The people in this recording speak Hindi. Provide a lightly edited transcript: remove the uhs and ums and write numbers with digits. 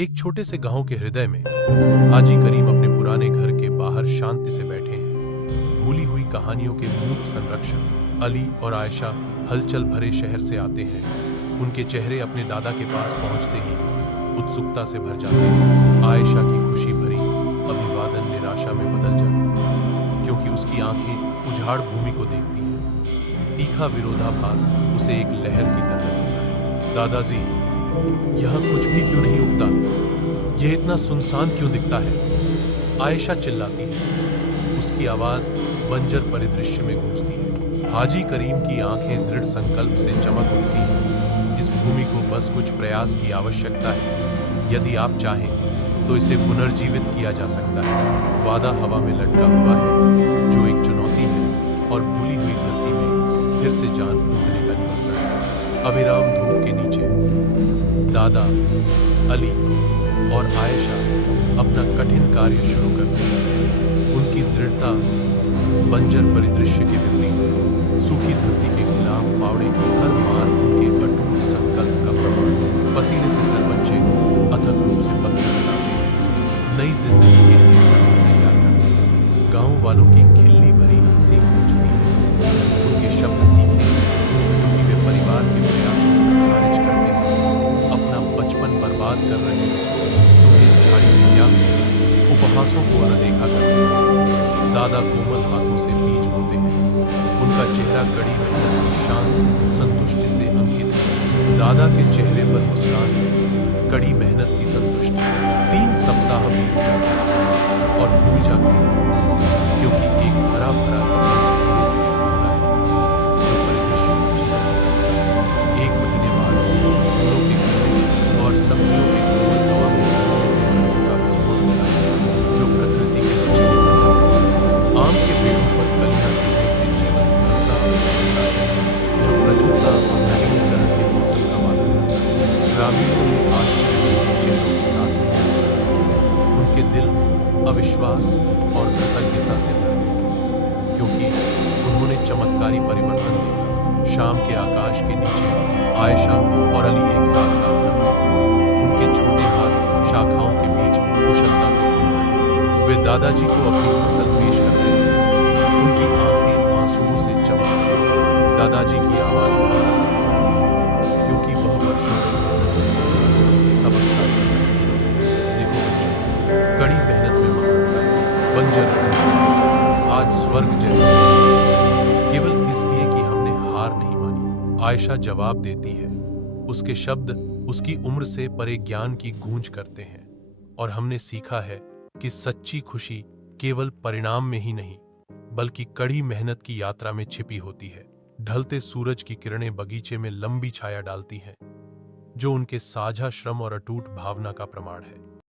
एक छोटे से गांव के हृदय में हाजी करीम अपने पुराने घर के बाहर शांति से बैठे हैं। भूली हुई कहानियों के मूक संरक्षक अली और आयशा हलचल भरे शहर से आते हैं। उनके चेहरे अपने दादा के पास पहुंचते ही उत्सुकता से भर जाते हैं। आयशा की खुशी भरी अभिवादन निराशा में बदल जाती है, क्योंकि उसकी आंखें उजाड़ भूमि को देखती हैं। तीखा विरोधाभास उसे एक लहर की तरह लगता है। दादाजी, यहाँ कुछ भी क्यों नहीं उगता? यह इतना सुनसान क्यों दिखता है? आयशा चिल्लाती है। उसकी आवाज बंजर परिदृश्य में गूंजती है। हाजी करीम की आंखें दृढ़ संकल्प से चमक उठती हैं। इस भूमि को बस कुछ प्रयास की आवश्यकता है। यदि आप चाहें तो इसे पुनर्जीवित किया जा सकता है। वादा हवा में लटका हुआ है, जो एक चुनौती है और भूली हुई धरती में फिर से जान फूंकने का निमंत्रण है। अविराम धूप के नीचे दादा, अली और आयशा अपना कठिन कार्य शुरू करते हैं। उनकी दृढ़ता बंजर परिदृश्य के विपरीत है। सूखी धरती के खिलाफ फावड़े की हर मार उनके अटूट संकल्प का प्रमाण। पसीने से तर बच्चे अथक रूप से पत्थर बनाते हैं, नई जिंदगी के लिए जमीन तैयार करते हैं। गांव वालों की खिल्ली भरी हंसी गूंजती है। उनके शब्द तीखे हैं, क्योंकि वे परिवार के प्रयासों को खारिज करते हैं। अपना बचपन बर्बाद कर रहे हैं, तुम्हें इस झाड़ी से क्या मिलेगा? उपहासों को अनदेखा करते हैं। दादा कोमल हाथों से बीज बोते हैं। उनका चेहरा कड़ी मेहनत की शांत संतुष्टि से अंकित है। दादा के चेहरे पर मुस्कान है, कड़ी मेहनत की संतुष्टि। 3 सप्ताह बीत जाते हैं और भूमि जागती है, क्योंकि एक हरा भरा धीरे धीरे खुलता है, जो परिदृश्य को जीवन से करता है। 1 महीने बाद फूलों के खिलने और सब्जियों के कोमल हवा में झूमने से रंगों का विस्फोट मिला है, जो प्रकृति के लचीले मंत्र हैं। आम के पेड़ों पर कलियां खिलने से जीवन भरता होता है, जो प्रचुरता और नवीनीकरण के मौसम का वादा करता है। ग्रामीणों ने आश्चर्यचकित चेहरों के साथ देखा। उनके दिल अविश्वास और कृतज्ञता से भर गए, क्योंकि उन्होंने चमत्कारी परिवर्तन देखा। शाम के आकाश के नीचे आयशा और अली एक साथ काम करते हैं। उनके छोटे हाथ शाखाओं के बीच कुशलता से घूम रहे हैं। वे दादाजी को अपनी फसल पेश करते हैं। उनकी आंखें आंसुओं से चमक रही हैं। दादाजी की आवाज भावना से कांपती है, क्योंकि वह वर्षों की मेहनत से सीखा सबक साझा करते हैं। देखो बच्चों, कड़ी मेहनत में महानता, बंजर भूमि आज स्वर्ग जैसी लगती है, केवल इसलिए कि हमने हार नहीं मानी। आयशा जवाब देती है। उसके शब्द उसकी उम्र से परे ज्ञान की गूंज करते हैं। और हमने सीखा है कि सच्ची खुशी केवल परिणाम में ही नहीं, बल्कि कड़ी मेहनत की यात्रा में छिपी होती है। ढलते सूरज की किरणें बगीचे में लंबी छाया डालती हैं, जो उनके साझा श्रम और अटूट भावना का प्रमाण है।